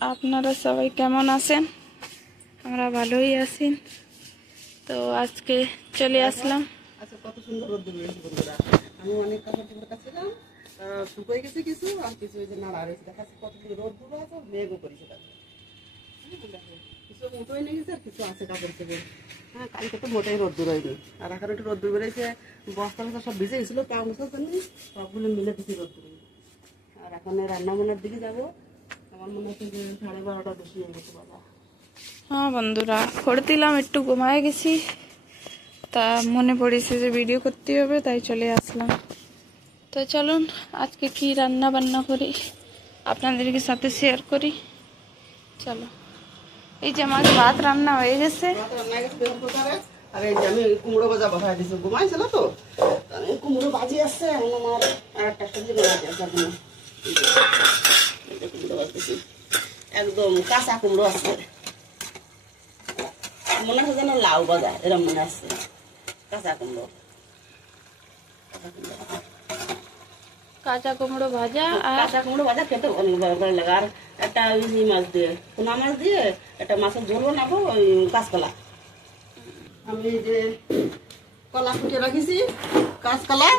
আপনারা সবাই কেমন আছেন? আমরা ভালোই আছি। তো আজকে চলে আসলাম। আচ্ছা, কত সুন্দর রোদ বেরিয়েছে বন্ধুরা। আমি অনেক কাপড় চোপড় কাচ্ছিলাম, শুকিয়ে গেছে কিছু, আর কিছু ওই যে নাড়া রয়েছে। দেখাচ্ছে কত সুন্দর রোদ দূর আছে, মেঘও করেছে। দেখো কিছু মোটোই নিয়ে গেছে, আর কিছু আছে কাপড় চোপড়। হ্যাঁ, কালকে তো মোটাই রোদ দূর হয়নি, আর এখন একটু রোদ দূর বেরিয়েছে। বস্তা বস্তা সব ভিজে গেছিলো, পা মশার জন্য সবগুলো মিলে দিচ্ছি রোদ দূর। আর এখন রান্না বান্নার দিকে যাবো। আমার মনে হচ্ছে যে 12:30টা বেশি হয়ে গেছে বাবা। হ্যাঁ বন্ধুরা, করে দিলাম, একটু ঘুমায় গেছি, তা মনে পড়েছে যে ভিডিও করতে হবে, তাই চলে আসলাম। তো চলুন আজকে কি রান্না বান্না করি আপনাদেরকে সাথে শেয়ার করি। চলো, এই যে আমার ভাত রান্না হয়ে গেছে। আর এই যে আমি কুমড়ো ভাজা বসাই দিচ্ছি, ঘুমাইছিল তো আমি কুমড়ো ভাজি আসছে। এখন আমার আর একটা সবজি বানাতে আছে, কুমড়ো ভাজতেছি। একদম কাঁচা কুমড়ো আছে, মনে হচ্ছে যেন লাউ ভাজা, এরকম মনে আসছে। কাঁচা কুমড়ো, কাঁচা কুমড়ো ভাজা। আর কাঁচা কুমড়ো ভাজা খেতে অনেক ভালো লাগে। আর একটা মাছ দিয়ে, পোনা মাছ দিয়ে একটা মাছের ঝোল বানাবো, ওই কাঁচকলা। আমি যে কলা ফুটে রাখিছি, কাঁচকলা,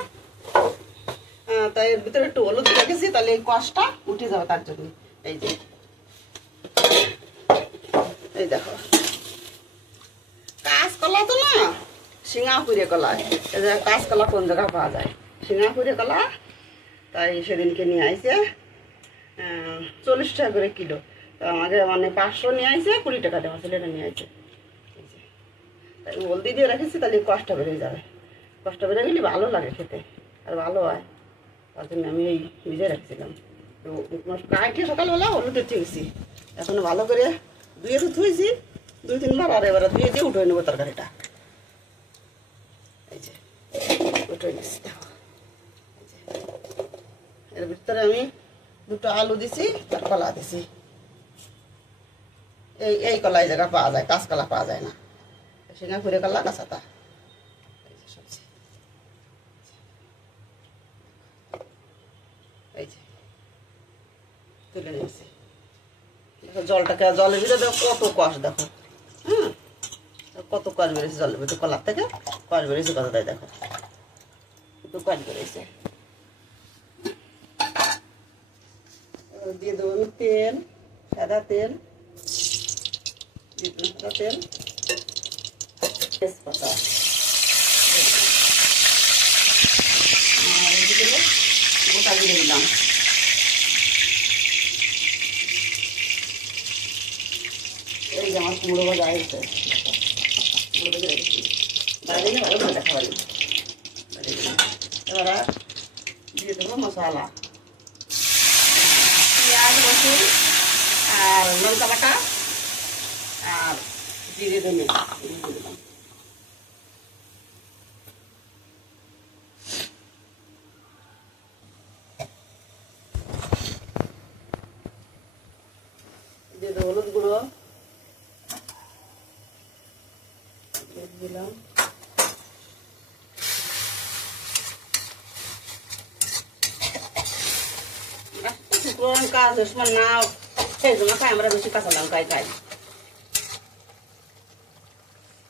তাই এর ভিতরে একটু হলুদ রেখেছি, তাহলে এই কষটা উঠে যাবে তার জন্য। এই যে এই দেখো, কাঁচকলা তো না, সিঙ্গাপুরে কলা। এই যে কাঁচকলা কোন জায়গায় পাওয়া যায়, সিঙ্গাপুরে কলা। তাই সেদিনকে নিয়ে আইছে 40 টাকা করে কিলো। তো আমাকে মানে 500 নিয়ে আইছে, 20 টাকা দেওয়া ছেলেটা নিয়ে আইছে। তাই হলদি দিয়ে রেখেছি, তাহলে কষ্ট বেড়ে যাবে। কষ্ট বেড়ে গেলে ভালো লাগে খেতে, আর ভালো হয়। তার জন্য আমি এই ভিজে রাখছিলাম। তো কালকে সকালবেলা হলুদে ঠিকছি, এখন ভালো করে ধুয়ে তো ধুয়েছি 2-3 বার, আর এবার ধুয়ে দিয়ে উঠে নেবো তরকারিটা। এই যে উঠে নিচ্ছি, এর ভিতরে আমি 2টো আলু দিছি, আর কলা দিছি। এই কলা এই জায়গায় পাওয়া যায়, কাঁচকলা পাওয়া যায় না। সিঙ্গাপুরে কলা কাঁচাটা। এই যে তুলে নিয়েছি। জলটাকে, জলের ভিতরে দেখো কত কষ, দেখো কত কষ বেরিয়েছে জলের ভিতরে, কলার থেকে কষ বেরিয়েছে কতটাই, দেখো কত কষ বেরিয়েছে। দিয়ে দেবো আমি তেল, সাদা তেল, সাদা তেল, তেজপাতা, গোটা জিরে দিলাম। এই যে আমার কুমড়ো ভাজা হয়েছে, বাইরে ভালো করে দেখা পারি। এবার দিয়ে দেবো মশলা, পেঁয়াজ, রসুন, আর লঙ্কা বাটা, আর জিরে ধনে দিলাম। দিয়ে দেবো হলুদ গুঁড়ো দিলাম, শুকনো লঙ্কা দুশ্মন না, সেই জন্য খাই আমরা বেশি কাঁচা লঙ্কাই খাই।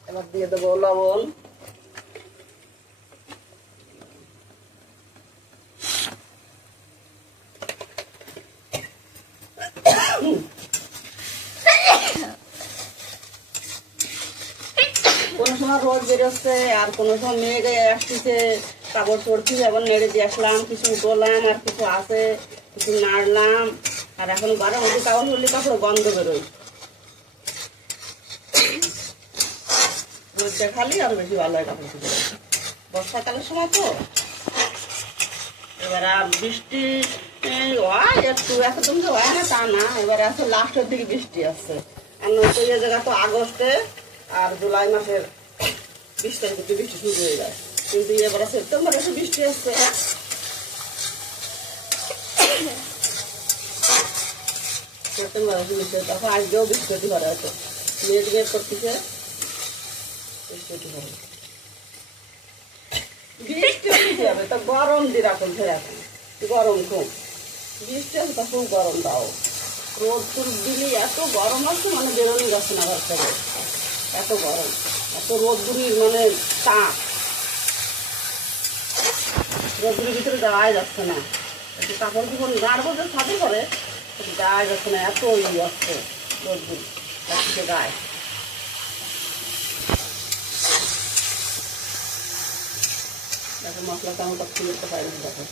এবার দিয়ে দেবো লবণ, কোনো সময় রোদ বেরোচ্ছে, আর কোনো সময় মেঘ আসতেছে, কাপড় চড়ছি, এখন নেড়ে দিয়ে আসলাম, কিছু উঠলাম, আর কিছু আছে, কিছু নাড়লাম। আর এখন ঘরের মধ্যে কাপড় চড়লে কাপড় গন্ধ বেরোয়, রোদ দেখালে আরো বেশি ভালো হয় কাপড় চুপড়। বর্ষাকালের সময় তো, এবার বৃষ্টি হয় একটু, একদম যে হয় না তা না, এবার আছে লাস্টের দিকে বৃষ্টি আসছে। আর নতুন জায়গা তো আগস্টে আর জুলাই মাসের 20 তারিখ থেকে বৃষ্টি শুরু হয়ে যায়, কিন্তু এবার সেপ্টেম্বরে এসে বৃষ্টি আসছে। সেপ্টেম্বরে এসে বৃষ্টি, তখন আজকেও বৃষ্টি ভরা হতো, মেঘ করতেছে, বৃষ্টি হবে। বৃষ্টি হবে তা গরম দিয়ে রাখুন, এখন গরম খুব, বৃষ্টি হবে তা খুব গরম দাও। রোদ ফুল দিলে এত গরম আছে, মানে বেরোনি যাচ্ছে না ঘর থেকে, এত গরম, এত রোদ্দুরির মানে তাপ, রোদ্দুরির ভিতরে যাওয়াই যাচ্ছে না। একটু কাপড় যখন গাড়বো যে ছাদে করে, যাওয়া যাচ্ছে না, এত আসছে রোদ্দুর যাচ্ছে গায়ে। দেখো মশলা চামচটা খুলে দিতে পারি, দেখো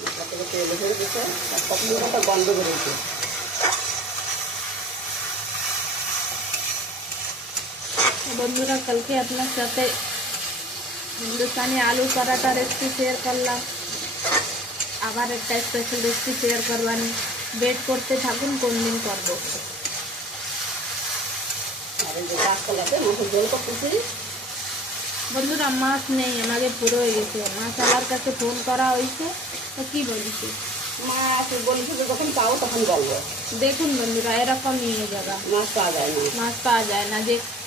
মশলা থেকে তেল ধরে দিচ্ছে, আর কখনো গন্ধ বেরোচ্ছে। বন্ধুরা কালকে আপনার সাথে হিন্দুস্তানি আলু পরাঠা রেসিপি শেয়ার করলাম, আবার একটা স্পেশাল রেসিপি শেয়ার করবানি, ওয়েট করতে থাকুন কোন দিন করব। আর এই যে কাঁচকলাতে মাছের ঝোল করতেছি। বন্ধুরা মাছ নেই, আমাদের পুরো হয়ে গেছে, মাছ আমার কাছে ফোন করা হয়েছে, তো কি বলছি মাছ বলছি যে যখন পাও তখন বলবো। দেখুন বন্ধুরা এরকমই হয়ে যাবে, মাছ পাওয়া যায় না, মাছ পাওয়া যায় না,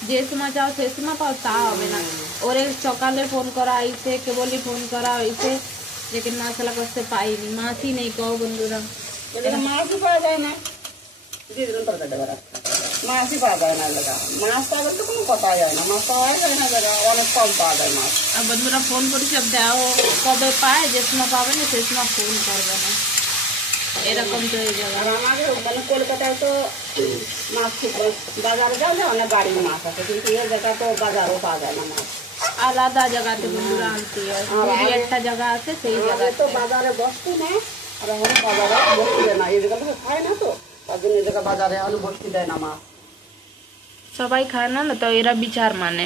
যে সময় চাও সে সময় পাও তা হবে না। ওরে সকালে ফোন করা হয়েছে, কেবলই ফোন করা হয়েছে, লেকিন মশলা করতে পাইনি, মাছই নেই কও বন্ধুরা। মাছই পাওয়া যায় না, দিয়ে দিলাম তরকারি দেবার, মাছই পাওয়া যায় না জায়গা, মাছ পাওয়া তো কোনো কথাই হয় না, মাছ পাওয়া যায় না জায়গা, অনেক কম পাওয়া যায় মাছ। আর বন্ধুরা ফোন করি সব দাও, কবে পায় যে সময় পাবে না সে সময় ফোন করবে না, এরকম তো হয়ে যাবে। আর আমাদের মানে কলকাতায় তো মাছ খুব, বাজারে যাওয়া অনেক গাড়ির মাছ আছে, কিন্তু এই জায়গা তো বাজারও পাওয়া যায় না মাছ, আলাদা জায়গাতে বন্ধুরা আনতে হয়, একটা জায়গা আছে সেই জায়গায় তো বাজারে বসতে না। আর এখন বাজারে বসতে দেয় না, এই জায়গা থেকে খায় না, তো তার জন্য এই জায়গা বাজারে এখন বসতে দেয় না মাছ, সবাই খায় না, তো এরা বিচার মানে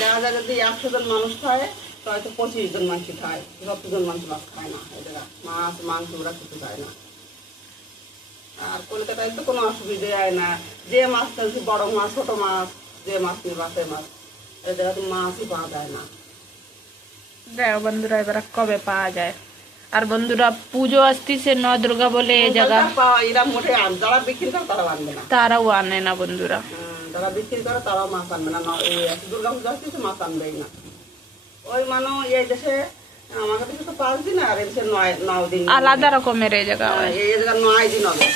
দেখা যায় যদি 100 জন মানুষ খায় তো হয়তো 25 জন মানুষ খায়, 70 জন মানুষ মাছ খায় না, এই জায়গা মাছ মাংস ওরা খেতে চায় না। আর কলকাতায় তো কোনো অসুবিধে হয় না, যে মাছ খেলছি বড় মাছ ছোট মাছ, যে মাছ নিয়ে বাসের মাছ, এই জায়গা তো মাছই পাওয়া যায় না। দেখো বন্ধুরা এবার কবে পাওয়া যায়। আর বন্ধুরা পুজো আসতেছে, ন দুর্গা বলে এই জায়গা এরা মোটে যারা বিক্রি করে তারাও আনবে না, তারাও আনে না বন্ধুরা, যারা বিক্রি করে তারাও মাছ আনবে না, দুর্গা পুজো আসতেছে মাছ আনবেই না। ওই মানে এই দেশে আমাদের দেশে তো 5 দিন, আর এই দেশে 9 দিন, আলাদা রকমের এই জায়গা হয়। এই জায়গা 9 দিন হবে,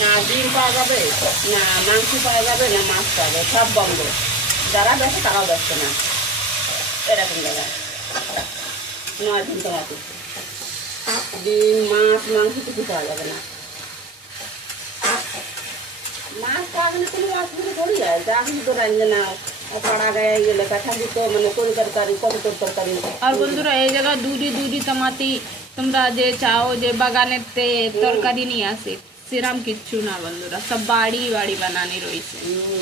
না ডিম পাওয়া যাবে, না মাংস পাওয়া যাবে, না মাছ পাওয়া যাবে, সব বন্ধ, যারা বেছে তারাও বেচছে না, এরকম জায়গা 9 দিন তো আছে, ডিম মাছ মাংস কিছু পাওয়া যাবে না। মাছ পাওয়া গেলে কোনো অসুবিধা করি যায়, যা কিছু তো রান্না না পাড়া গায়ে গেলে কাঠালি তো মানে কোন তরকারি কত তরকারি। আর বন্ধুরা এই জায়গা দুধি তামাতি তোমরা যে চাও যে বাগানের তরকারি নিয়ে আসে, সেরকম কিচ্ছু না বন্ধুরা, সব বাড়ি বাড়ি বানানি রয়েছে,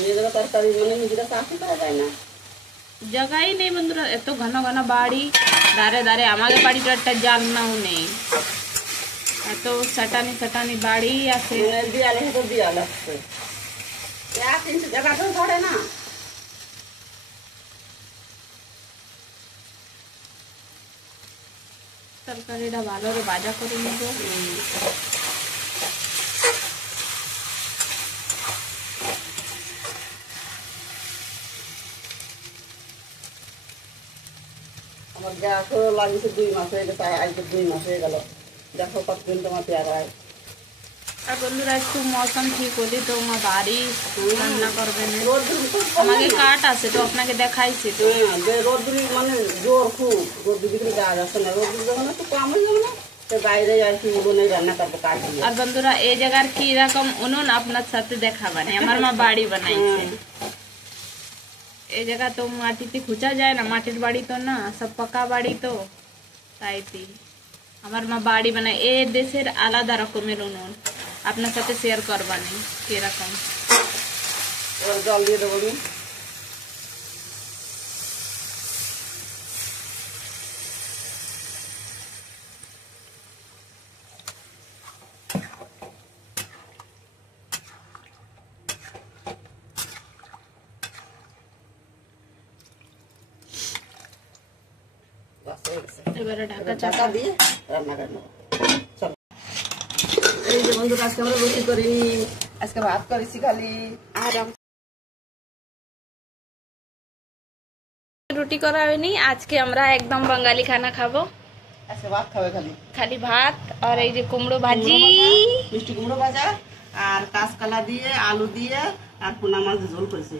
এই জায়গা তরকারি মানে নিজেরা চাষই পাওয়া যায় না, জায়গাই নেই বন্ধুরা, এত ঘন ঘন বাড়ি, দাঁড়ে দাঁড়ে আমাদের বাড়িটা একটা জাননাও নেই, এত সাটানি বাড়ি আছে, দেয়ালে হয়তো দেয়াল আসছে, 1 ইঞ্চি জায়গাটাও ধরে না। তরকারিটা ভালো করে ভাজা করে নেব। আমার গ্যাসও লাগিয়েছে 2 মাস হয়ে গেছে, আজকে 2 মাস হয়ে গেল, দেখো কতদিন তোমার পেয়ারায়। আর বন্ধুরা একটু মৌসুম ঠিক হলে তো আমার বাড়ি রান্না করবে না, আমাকে কাঠ আছে তো আপনাকে দেখাইছি তো, রোদ্দুরি মানে জোর খুব, রোদ্দুর ভিতরে যাওয়া যাচ্ছে না, রোদ্দুর যখন একটু কম হয়ে যাবে না তো বাইরে আর কি উনুনে রান্না করবো কাঠ দিয়ে। আর বন্ধুরা এই জায়গার কি রকম উনুন আপনার সাথে দেখাবানি, আমার মা বাড়ি বানাইছে, এই জায়গা তো মাটিতে খুঁজা যায় না, মাটির বাড়ি তো না, সব পাকা বাড়ি তো, তাই আমার মা বাড়ি বানায়, এ দেশের আলাদা রকমের উনুন, আপনার সাথে শেয়ার করবানি কিরকম। জল দিয়ে দেবো আমি, এবারে ঢাকা চাকা দিয়ে রান্না করে নেবো। চলো এই যে বন্ধুরা আজকে আমরা রুটি করি, আজকে ভাত করেছি খালি, আর রুটি করা হয়নি, আজকে আমরা একদম বাঙালি খানা খাবো, আজকে ভাত খাবে খালি ভাত, আর এই যে কুমড়ো ভাজি, মিষ্টি কুমড়ো ভাজা, আর কাঁচকলা দিয়ে আলু দিয়ে আর পোনা মাছ ঝোল করেছি।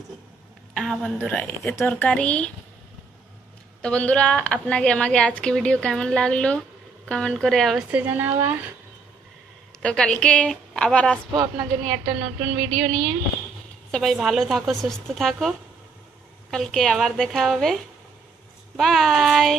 বন্ধুরা এই যে তরকারি। তো বন্ধুরা আপনাকে আমাকে আজকে ভিডিও কেমন লাগলো কমেন্ট করে অবশ্যই জানাবা। তো কালকে আবার আসবো আপনার জন্য একটা নতুন ভিডিও নিয়ে। সবাই ভালো থাকো, সুস্থ থাকো, কালকে আবার দেখা হবে। বাই।